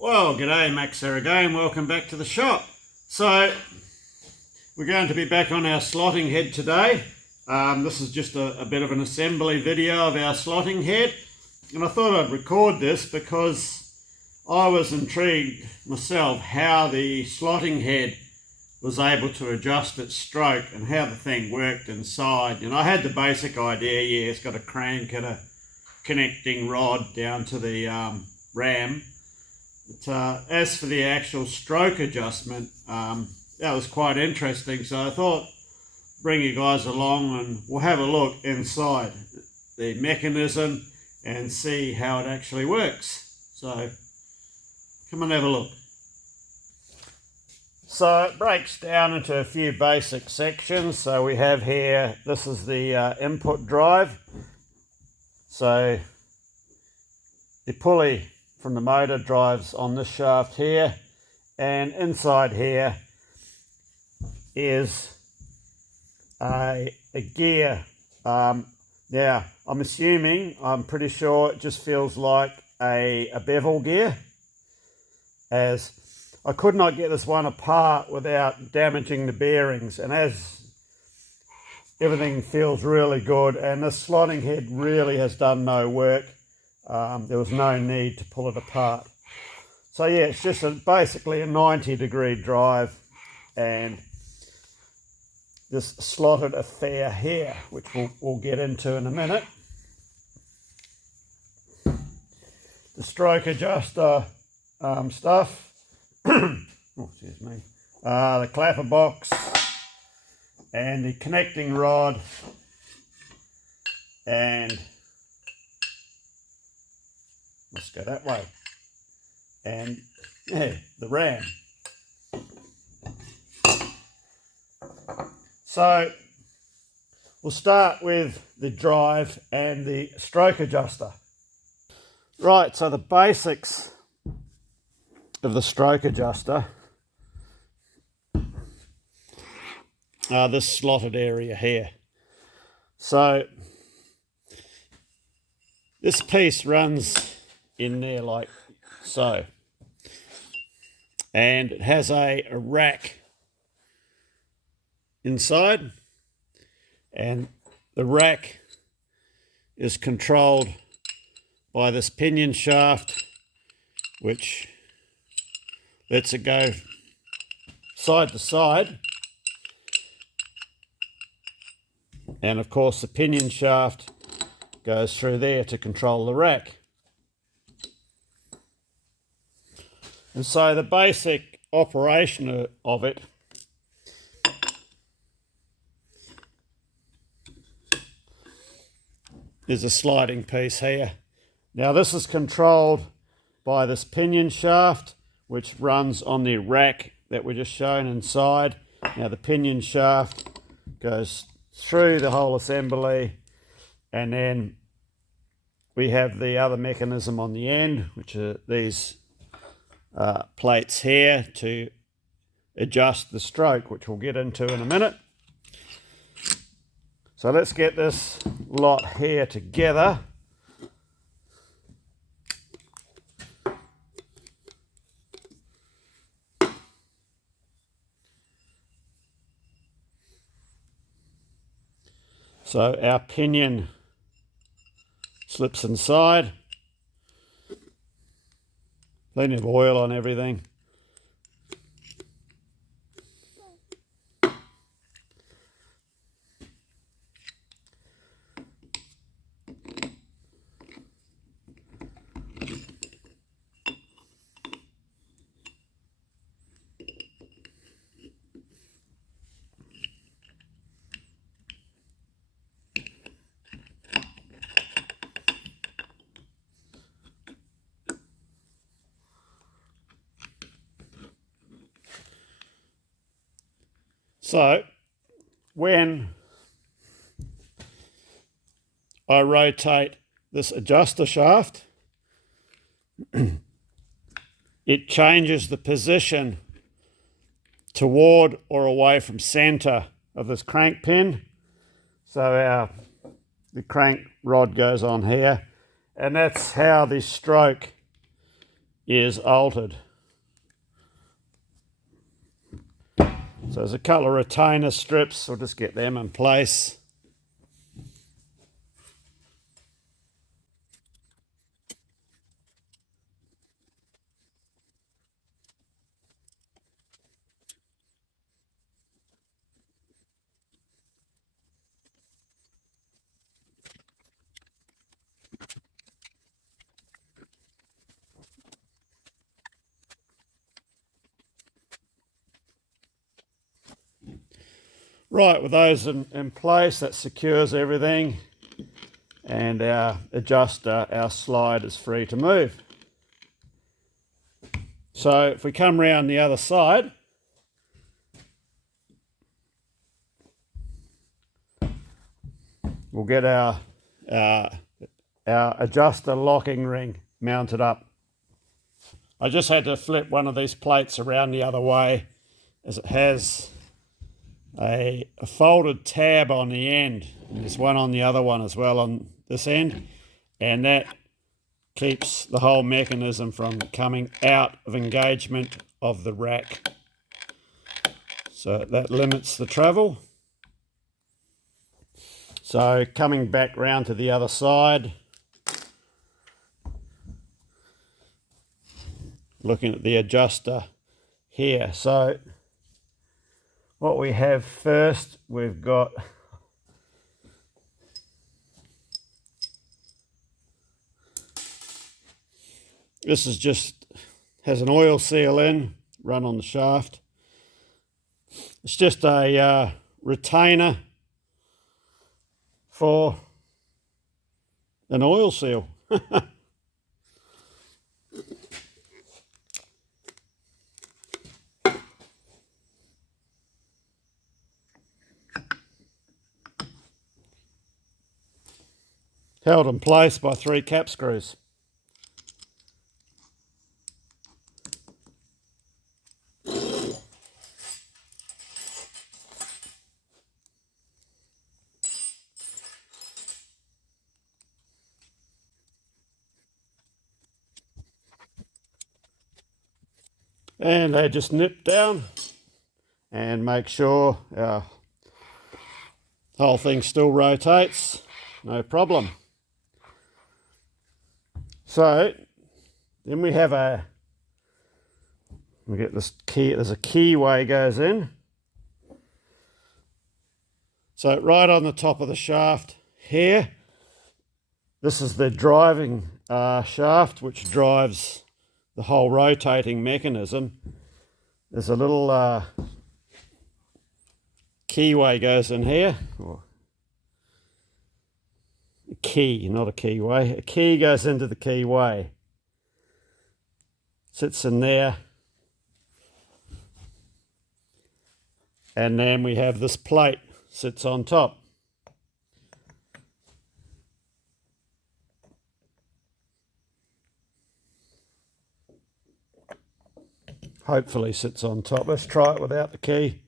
Well, g'day, Max here again. Welcome back to the shop. So, we're going to be back on our slotting head today. This is just a bit of an assembly video of our slotting head. And I thought I'd record this because I was intrigued myself how the slotting head was able to adjust its stroke and how the thing worked inside. And I had the basic idea, yeah, it's got a crank and a connecting rod down to the ram. But as for the actual stroke adjustment, that was quite interesting. So I thought bring you guys along and we'll have a look inside the mechanism and see how it actually works. So come and have a look. So it breaks down into a few basic sections. So we have here, this is the input drive. So the pulley from the motor drives on this shaft here, and inside here is a gear. Now I'm pretty sure it just feels like a bevel gear, as I could not get this one apart without damaging the bearings, and as everything feels really good, and this slotting head really has done no work. There was no need to pull it apart. So yeah, it's just basically a 90-degree drive and this slotted affair here, which we'll get into in a minute. The stroke adjuster stuff. Oh, excuse me. The clapper box and the connecting rod and let's go that way. And yeah, the ram. So we'll start with the drive and the stroke adjuster. Right, so the basics of the stroke adjuster are this slotted area here. So this piece runs in there like so, and it has a rack inside, and the rack is controlled by this pinion shaft which lets it go side to side, and of course the pinion shaft goes through there to control the rack. And so the basic operation of it is a sliding piece here. Now this is controlled by this pinion shaft which runs on the rack that we just shown inside. Now the pinion shaft goes through the whole assembly, and then we have the other mechanism on the end, which are these plates here to adjust the stroke, which we'll get into in a minute. So let's get this lot here together. So our pinion slips inside. Plenty of oil on everything. So when I rotate this adjuster shaft, it changes the position toward or away from center of this crank pin. So the crank rod goes on here, and that's how the stroke is altered. So there's a couple of retainer strips, I'll just get them in place. Right, with those in place, that secures everything, and our adjuster, our slide is free to move. So if we come round the other side, we'll get our adjuster locking ring mounted up. I just had to flip one of these plates around the other way, as it has a folded tab on the end. And there's one on the other one as well on this end, and that keeps the whole mechanism from coming out of engagement of the rack. So that limits the travel. So coming back round to the other side, looking at the adjuster here. So what we have first, we've got this is just has an oil seal in, run on the shaft. It's just a retainer for an oil seal. Held in place by 3 cap screws. And they just nip down and make sure our whole thing still rotates, no problem. So then we get this key, there's a keyway goes in. So right on the top of the shaft here, this is the driving shaft which drives the whole rotating mechanism. There's a little keyway goes in here, or a key, not a keyway. A key goes into the keyway, sits in there, and then we have this plate sits on top. Hopefully sits on top. Let's try it without the key.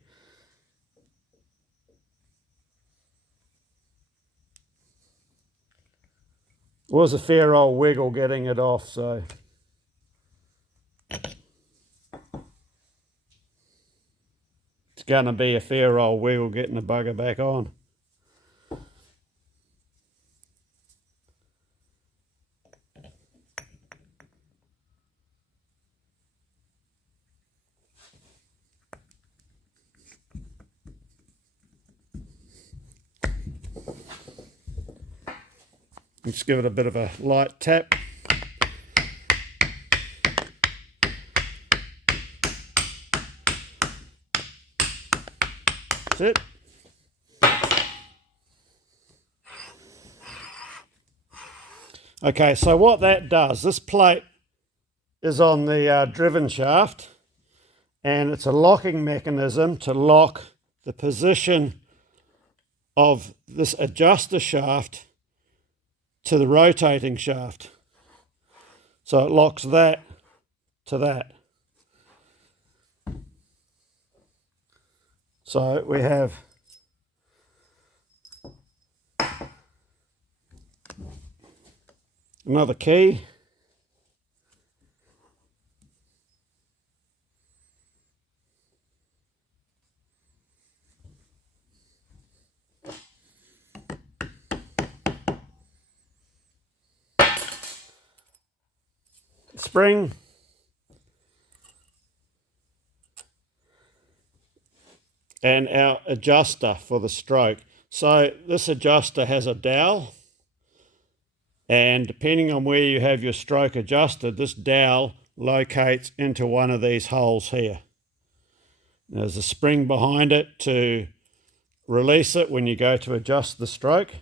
It was a fair old wiggle getting it off, so it's going to be a fair old wiggle getting the bugger back on. Just give it a bit of a light tap. That's it. Okay, so what that does, this plate is on the driven shaft, and it's a locking mechanism to lock the position of this adjuster shaft to the rotating shaft. So it locks that to that. So we have another key. spring. And our adjuster for the stroke. So this adjuster has a dowel, and depending on where you have your stroke adjusted, this dowel locates into one of these holes here. There's a spring behind it to release it when you go to adjust the stroke.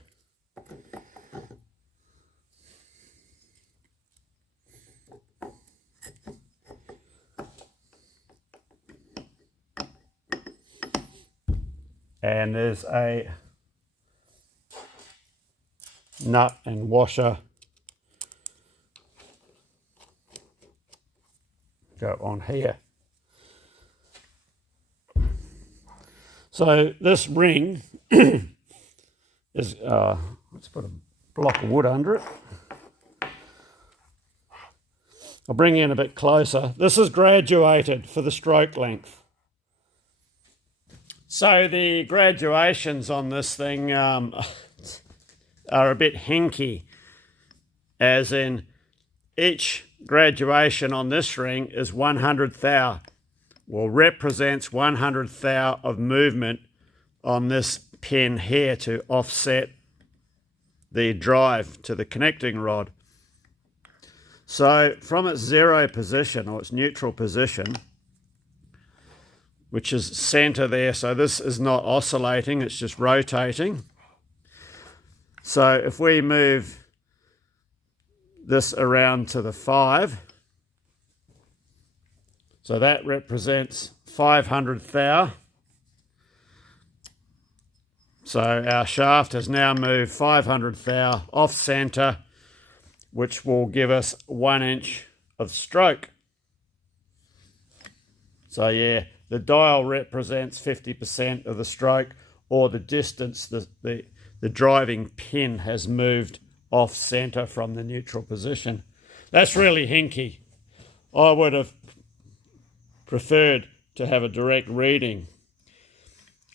And there's a nut and washer go on here. So this ring is, let's put a block of wood under it. I'll bring you in a bit closer. This is graduated for the stroke length. So the graduations on this thing are a bit hinky, as in each graduation on this ring is 100 thou, well, represents 100 thou of movement on this pin here to offset the drive to the connecting rod. So from its zero position, or its neutral position, which is center there, so this is not oscillating, it's just rotating. So if we move this around to the 5, so that represents 500 thou. So our shaft has now moved 500 thou off center, which will give us 1 inch of stroke. So yeah, the dial represents 50% of the stroke, or the distance the driving pin has moved off center from the neutral position. That's really hinky. I would have preferred to have a direct reading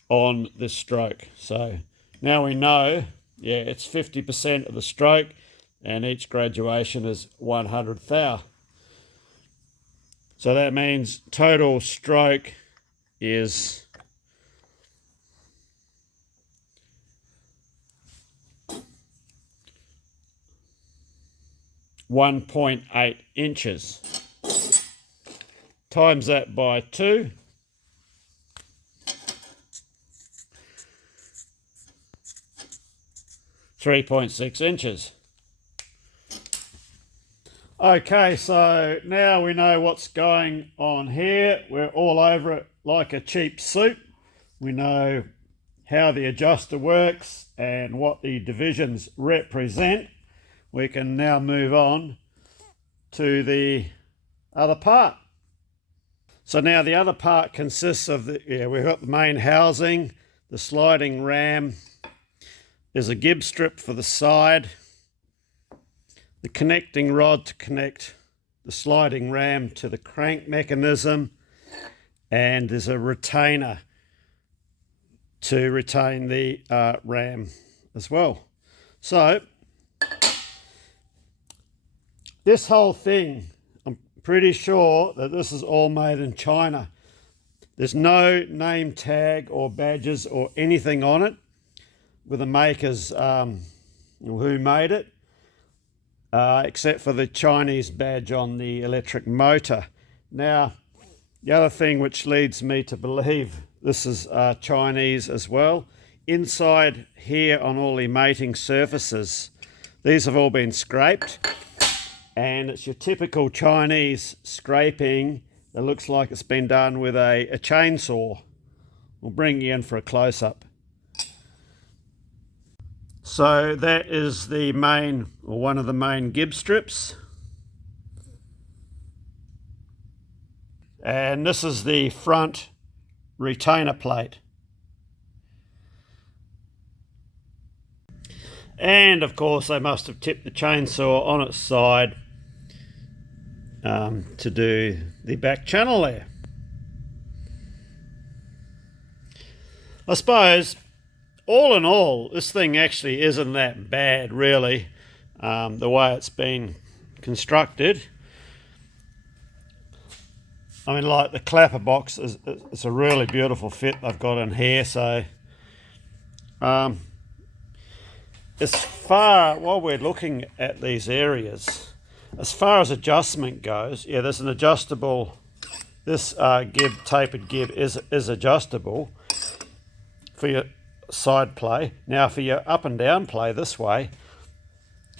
on this stroke. So now we know, yeah, it's 50% of the stroke, and each graduation is 100 thou. So that means total stroke is 1.8 inches. Times that by 2. .6 inches. Okay, so now we know what's going on here. We're all over it like a cheap suit. We know how the adjuster works and what the divisions represent. We can now move on to the other part. So now the other part consists of we've got the main housing, the sliding ram. There's a gib strip for the side, the connecting rod to connect the sliding ram to the crank mechanism, and there's a retainer to retain the ram as well. So this whole thing, I'm pretty sure that this is all made in China. There's no name tag or badges or anything on it with the makers who made it, except for the Chinese badge on the electric motor. Now, the other thing which leads me to believe this is Chinese as well, inside here on all the mating surfaces, these have all been scraped, and it's your typical Chinese scraping that looks like it's been done with a chainsaw. We'll bring you in for a close-up. So that is the main, or one of the main gib strips. And this is the front retainer plate. And of course they must have tipped the chainsaw on its side to do the back channel there. I suppose all in all, this thing actually isn't that bad really, the way it's been constructed. I mean, like the clapper box it's a really beautiful fit they've got in here. So as far, while we're looking at these areas, as far as adjustment goes, yeah, there's an adjustable, this tapered gib is adjustable for your side play. Now for your up and down play this way,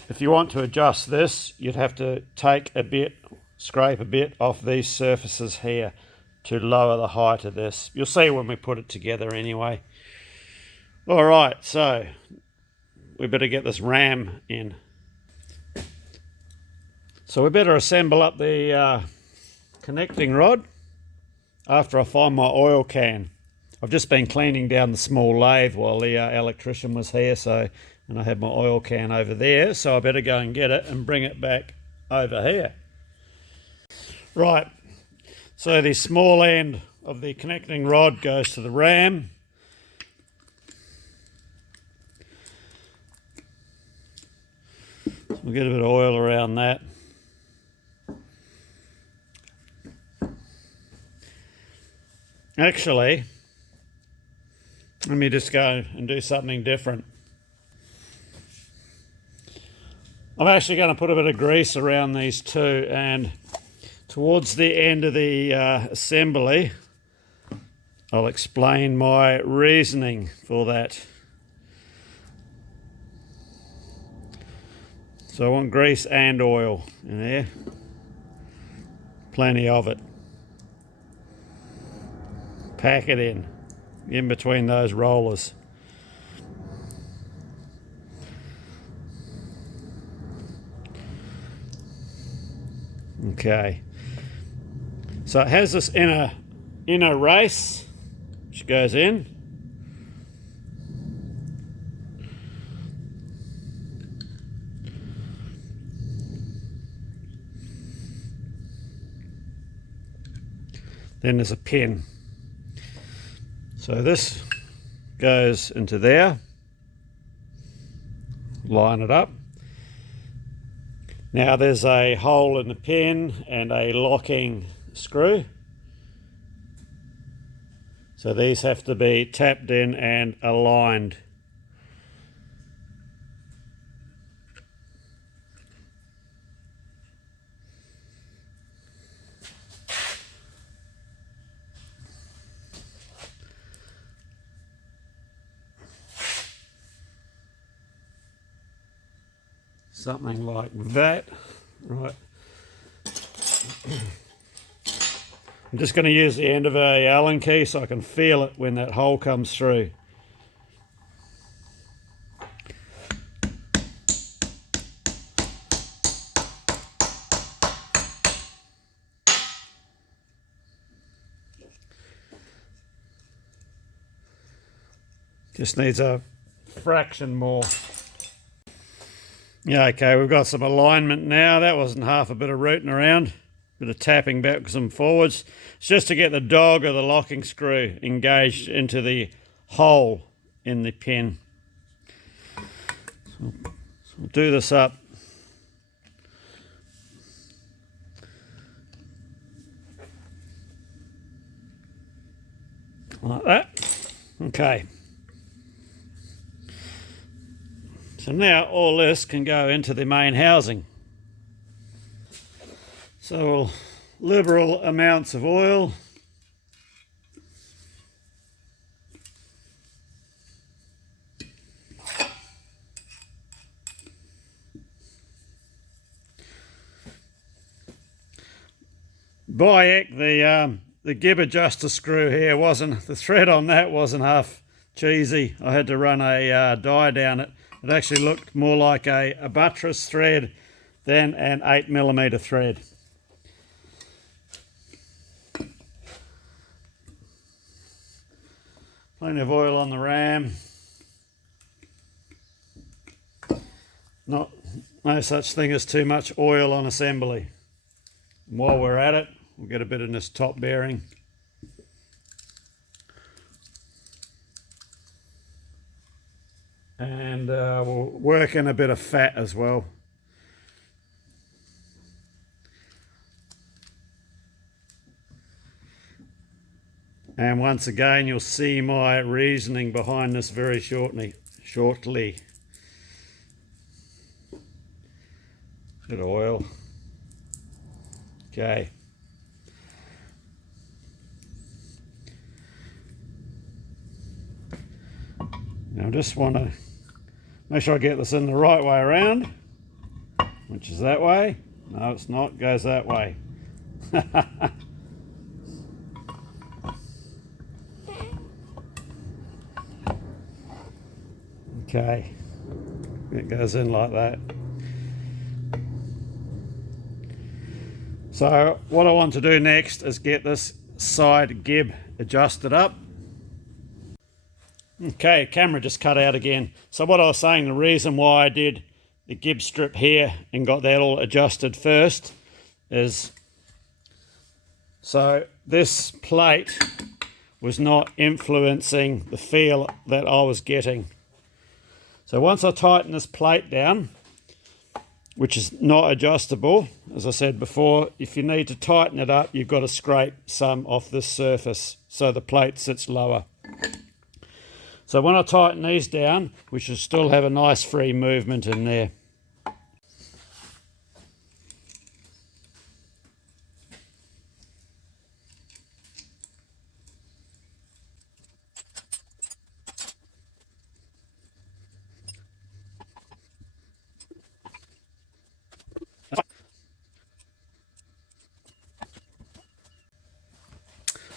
if you want to adjust this, you'd have to take a bit, scrape a bit off these surfaces here to lower the height of this. You'll see when we put it together anyway. All right, so we better get this ram in. So we better assemble up the connecting rod after I find my oil can. I've just been cleaning down the small lathe while the electrician was here, and I had my oil can over there, so I better go and get it and bring it back over here. Right, so the small end of the connecting rod goes to the ram. We'll get a bit of oil around that. Actually, let me just go and do something different. I'm actually going to put a bit of grease around these two, and towards the end of the assembly, I'll explain my reasoning for that. So I want grease and oil in there, plenty of it. Pack it in between those rollers. Okay, so it has this inner race which goes in. Then there's a pin. So this goes into there, line it up. Now there's a hole in the pin and a locking screw. So these have to be tapped in and aligned. Something like that. Right. I'm just going to use the end of a Allen key so I can feel it when that hole comes through. Just needs a fraction more. Yeah, okay, we've got some alignment now. That wasn't half a bit of rooting around. Bit of tapping backwards and forwards. It's just to get the dog or the locking screw engaged into the hole in the pin. So we'll do this up. Like that. Okay. So now all this can go into the main housing. So liberal amounts of oil. Bayek, the gib adjuster screw here the thread on that wasn't half cheesy. I had to run a die down it. It actually looked more like a buttress thread than an 8mm thread. Plenty of oil on the ram. No such thing as too much oil on assembly. And while we're at it, we'll get a bit in this top bearing. And we'll work in a bit of fat as well. And once again, you'll see my reasoning behind this very shortly. Bit of oil. Okay. Now I just want to make sure I get this in the right way around, which is that way. No, it's not. It goes that way. Okay. It goes in like that. So what I want to do next is get this side gib adjusted up. Okay, camera just cut out again. So what I was saying, the reason why I did the gib strip here and got that all adjusted first is so this plate was not influencing the feel that I was getting. So once I tighten this plate down, which is not adjustable, as I said before, if you need to tighten it up, you've got to scrape some off this surface so the plate sits lower. So when I tighten these down, we should still have a nice free movement in there.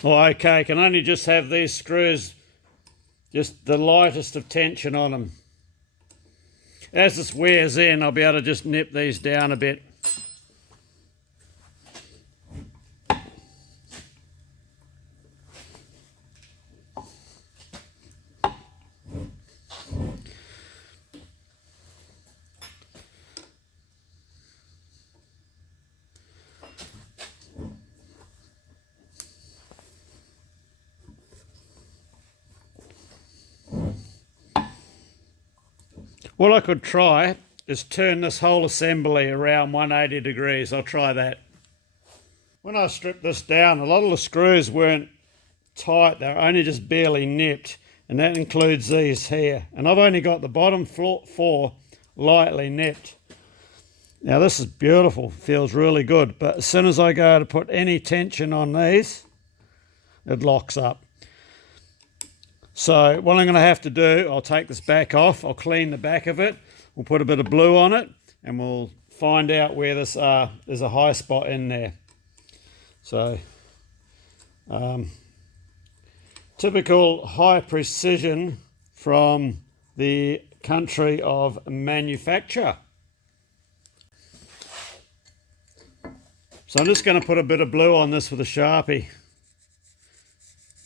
Oh, okay, can only just have these screws just the lightest of tension on them. As this wears in, I'll be able to just nip these down a bit. What I could try is turn this whole assembly around 180 degrees. I'll try that. When I stripped this down, a lot of the screws weren't tight. They're only just barely nipped, and that includes these here. And I've only got the bottom four lightly nipped. Now this is beautiful, feels really good, but as soon as I go to put any tension on these, it locks up. So what I'm going to have to do, I'll take this back off, I'll clean the back of it, we'll put a bit of blue on it, and we'll find out where this there's a high spot in there. So typical high precision from the country of manufacture. So I'm just going to put a bit of blue on this with a Sharpie.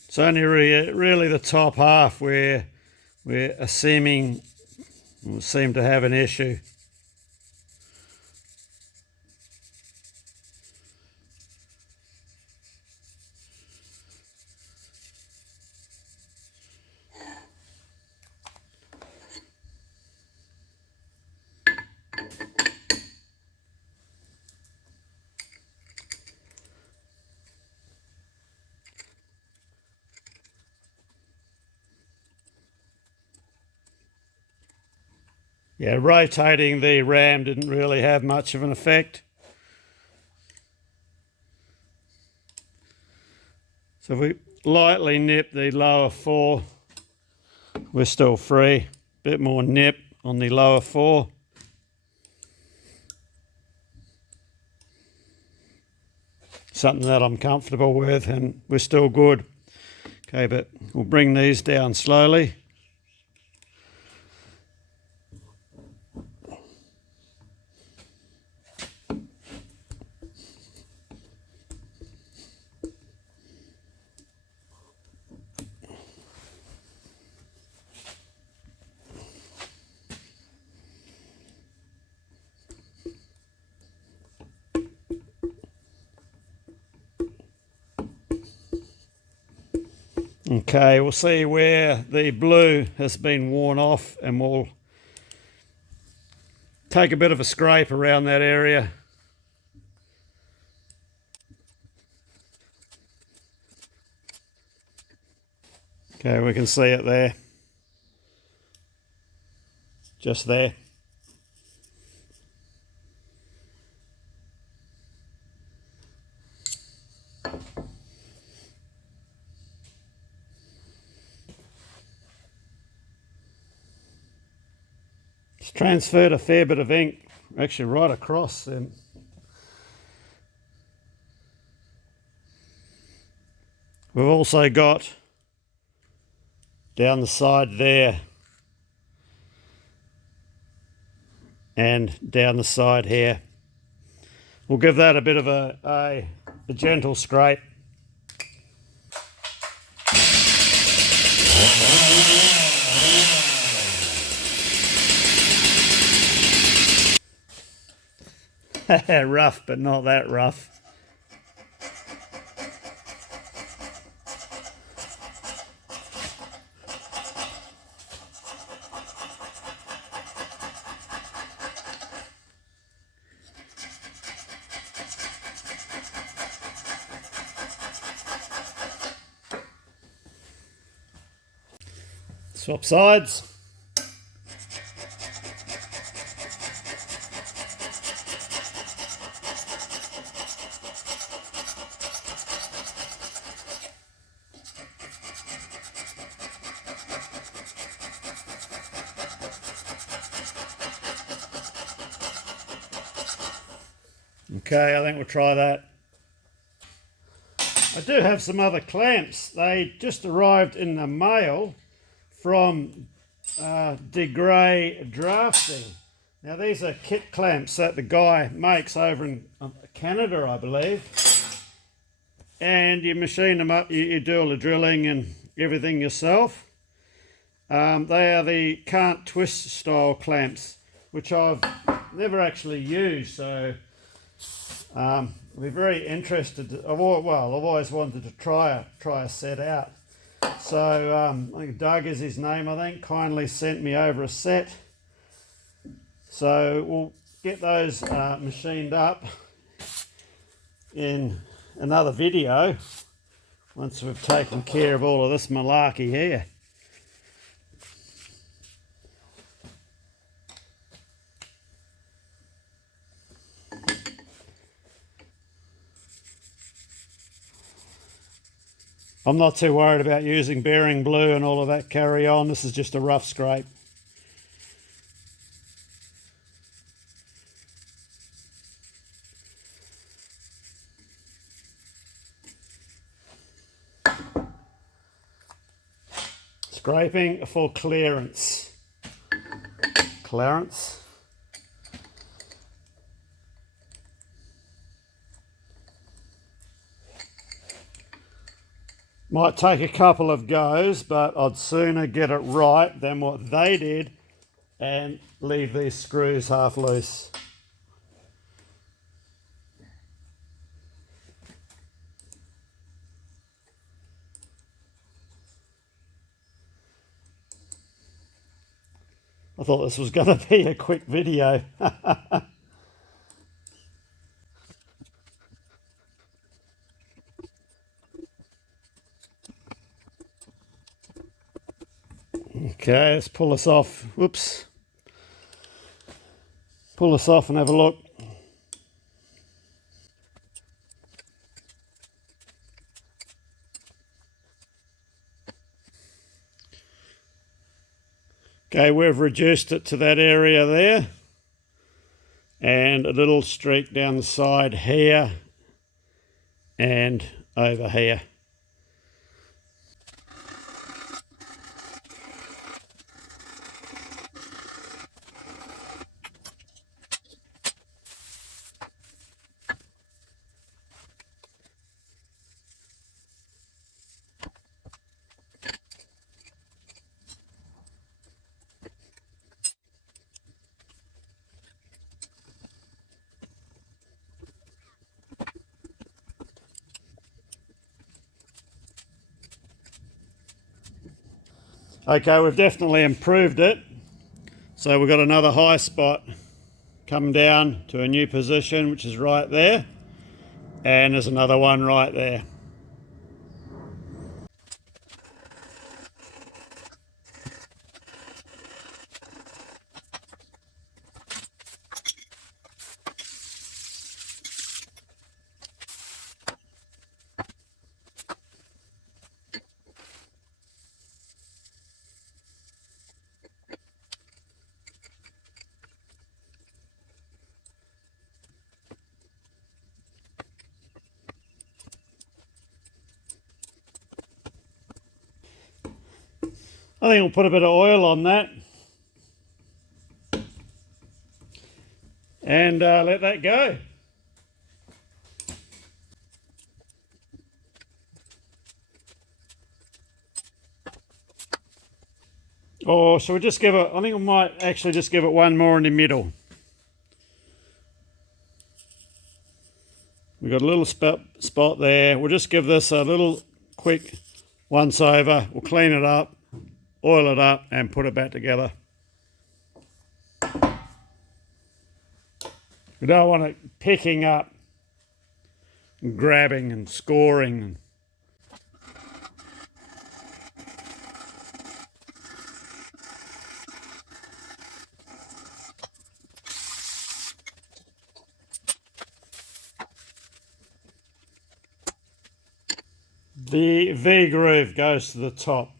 It's only really the top half where we seem to have an issue. Yeah, rotating the ram didn't really have much of an effect. So if we lightly nip the lower four, we're still free. Bit more nip on the lower four. Something that I'm comfortable with, and we're still good. Okay, but we'll bring these down slowly. Okay, we'll see where the blue has been worn off, and we'll take a bit of a scrape around that area. Okay, we can see it there. Just there. It's transferred a fair bit of ink, actually right across them. We've also got down the side there and down the side here. We'll give that a bit of a gentle scrape. Rough, but not that rough. Swap sides. Okay, I think we'll try that. I do have some other clamps. They just arrived in the mail from De Grey Drafting. Now these are kit clamps that the guy makes over in Canada, I believe. And you machine them up, you do all the drilling and everything yourself. They are the can't twist style clamps, which I've never actually used, so I'll be very interested. I've always wanted to try a set out. So I think Doug is his name, I think, kindly sent me over a set. So we'll get those machined up in another video once we've taken care of all of this malarkey here. I'm not too worried about using bearing blue and all of that carry on. This is just a rough scrape. Scraping for clearance. Clearance. Might take a couple of goes, but I'd sooner get it right than what they did and leave these screws half loose. I thought this was going to be a quick video. Okay, let's pull this off. Whoops. Pull this off and have a look. Okay, we've reduced it to that area there. And a little streak down the side here and over here. Okay, we've definitely improved it. So we've got another high spot come down to a new position, which is right there. And there's another one right there. I think we'll put a bit of oil on that and let that go. Or shall we just give it, I think we might actually just give it one more in the middle. We've got a little spot there. We'll just give this a little quick once over. We'll clean it up, oil it up and put it back together. We don't want it picking up and grabbing and scoring. The V-groove goes to the top.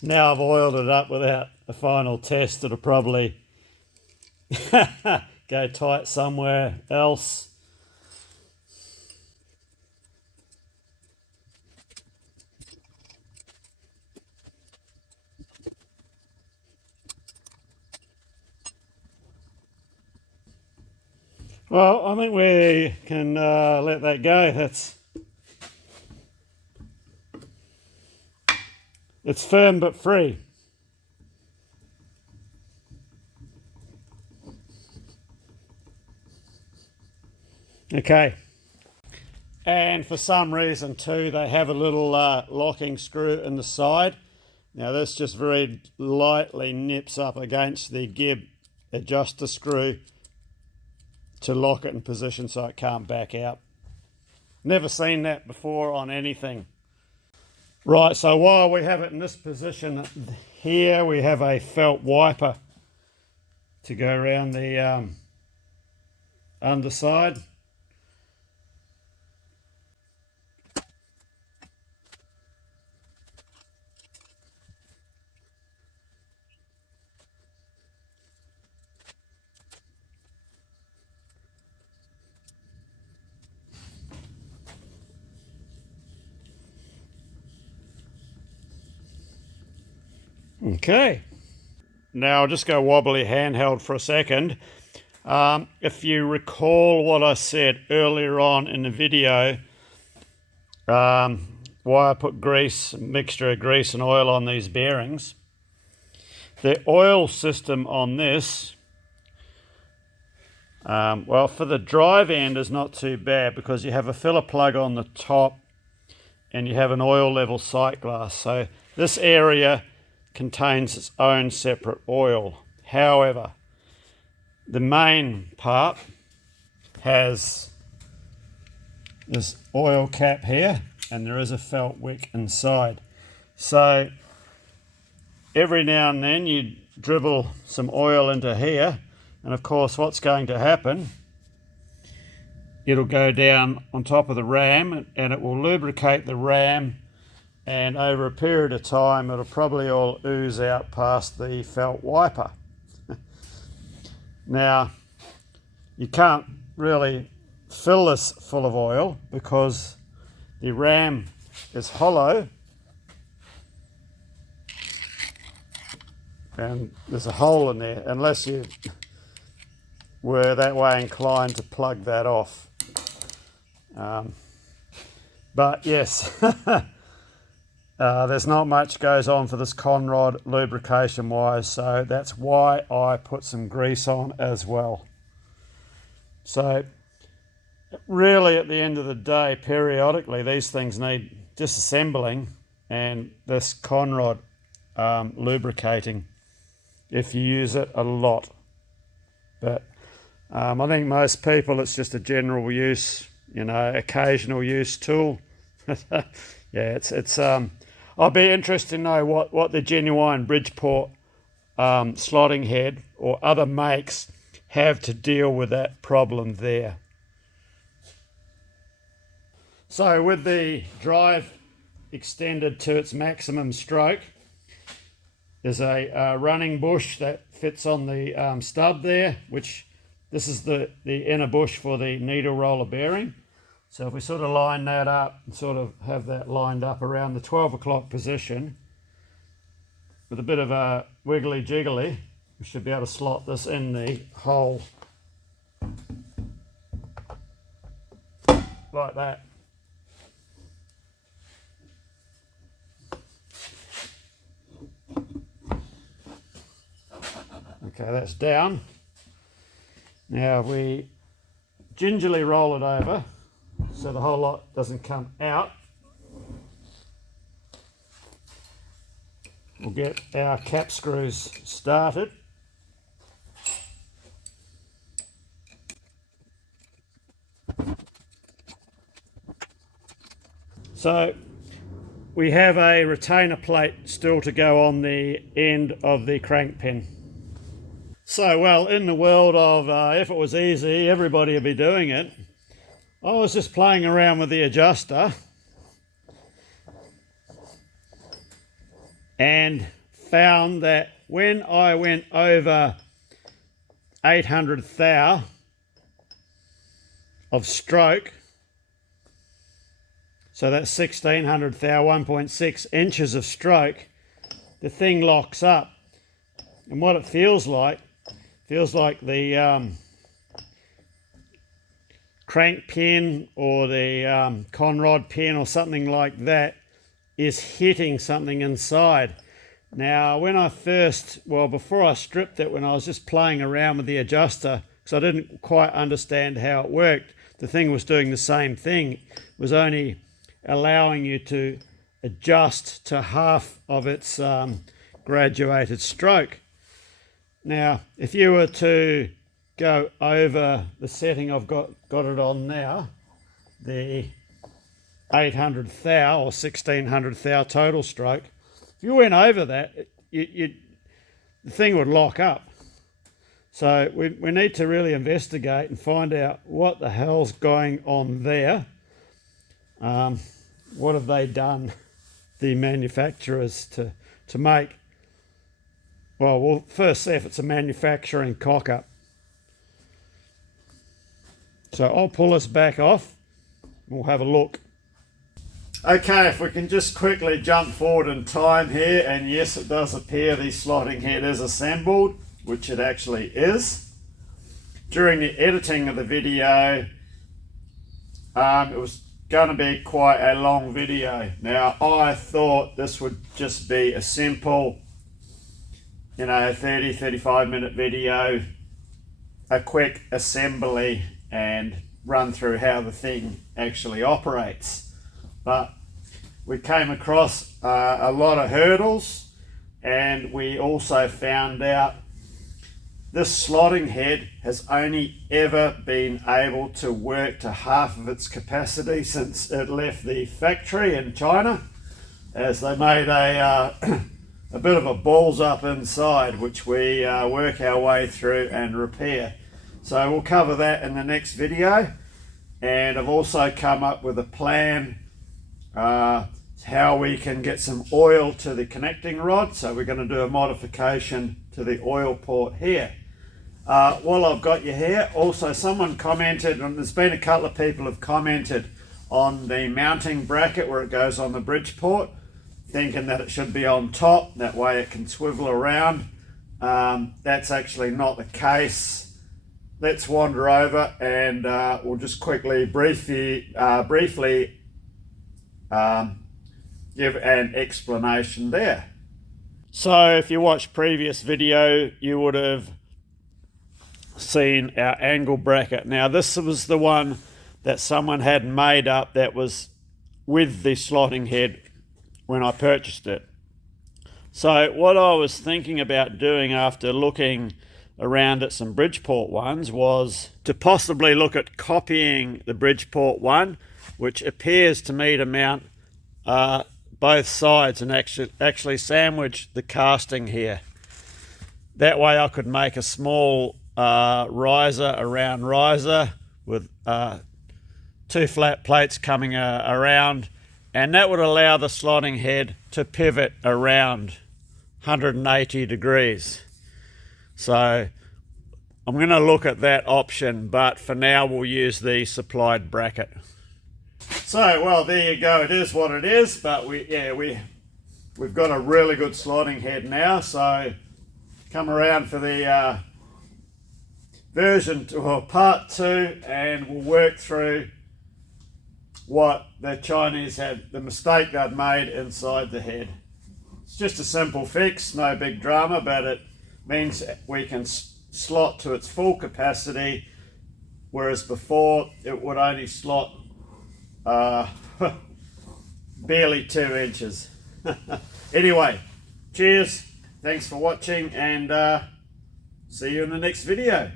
Now I've oiled it up without a final test, it'll probably go tight somewhere else. Well, I think we can let that go. It's firm but free. Okay. And for some reason too, they have a little locking screw in the side. Now this just very lightly nips up against the gib adjuster screw to lock it in position so it can't back out. Never seen that before on anything. Right, so while we have it in this position here, we have a felt wiper to go around the underside. Okay, now I'll just go wobbly handheld for a second. If you recall what I said earlier on in the video, why I put grease, a mixture of grease and oil on these bearings. The oil system on this, well, for the drive end is not too bad because you have a filler plug on the top and you have an oil level sight glass. So this area contains its own separate oil. However, the main part has this oil cap here and there is a felt wick inside. So every now and then you dribble some oil into here, and of course what's going to happen, it'll go down on top of the ram and it will lubricate the ram, and over a period of time it'll probably all ooze out past the felt wiper. Now you can't really fill this full of oil because the ram is hollow and there's a hole in there unless you were that way inclined to plug that off. But yes, there's not much goes on for this Conrod lubrication wise, so that's why I put some grease on as well. So really at the end of the day, periodically these things need disassembling and this Conrod lubricating if you use it a lot. But I think most people it's just a general use, you know, occasional use tool. Yeah, it's I'll be interested to know what the genuine Bridgeport slotting head or other makes have to deal with that problem there. So with the drive extended to its maximum stroke. There's a running bush that fits on the stub there, which this is the inner bush for the needle roller bearing. So if we sort of line that up and sort of have that lined up around the 12 o'clock position with a bit of a wiggly jiggly, we should be able to slot this in the hole like that. Okay, that's down. Now we gingerly roll it over so the whole lot doesn't come out. We'll get our cap screws started. So we have a retainer plate still to go on the end of the crank pin. So, well, in the world of if it was easy, everybody would be doing it. I was just playing around with the adjuster and found that when I went over 800 thou of stroke, so that's 1600 thou, 1.6 inches of stroke, the thing locks up. And what it feels like the crank pin or the conrod pin or something like that is hitting something inside. Now, when I first, well, before I stripped it, when I was just playing around with the adjuster, because I didn't quite understand how it worked, the thing was doing the same thing. It was only allowing you to adjust to half of its graduated stroke. Now, if you were to go over the setting I've got it on now, the 800 thou or 1600 thou total stroke, if you went over that, the thing would lock up. So we need to really investigate and find out what the hell's going on there. What have they done, the manufacturers, to make? Well, we'll first see if it's a manufacturing cock-up. So I'll pull this back off and we'll have a look. Okay, if we can just quickly jump forward in time here, and yes, it does appear the slotting head is assembled, which it actually is. During the editing of the video, it was going to be quite a long video. Now, I thought this would just be a simple 30-35 minute video, a quick assembly and run through how the thing actually operates. But we came across a lot of hurdles, and we also found out this slotting head has only ever been able to work to half of its capacity since it left the factory in China, as they made a bit of a balls up inside, which we work our way through and repair. So we'll cover that in the next video. And I've also come up with a plan how we can get some oil to the connecting rod. So we're going to do a modification to the oil port here. While I've got you here, also someone commented, and there's been a couple of people have commented on the mounting bracket where it goes on the bridge port, thinking that it should be on top, that way it can swivel around. That's actually not the case. Let's wander over and we'll just quickly briefly give an explanation there. So if you watched previous video, you would have seen our angle bracket. Now this was the one that someone had made up that was with the slotting head when I purchased it. So what I was thinking about doing after looking around at some Bridgeport ones was to possibly look at copying the Bridgeport one, which appears to me to mount both sides and actually sandwich the casting here. That way I could make a small riser around riser with two flat plates coming around, and that would allow the slotting head to pivot around 180 degrees. So I'm going to look at that option, but for now we'll use the supplied bracket. So, well, there you go. It is what it is, but we've got a really good slotting head now. So come around for the part 2, and we'll work through what the Chinese had, the mistake they'd made inside the head. It's just a simple fix, no big drama, but it means we can slot to its full capacity, whereas before it would only slot barely 2 inches. Anyway, cheers, thanks for watching, and see you in the next video.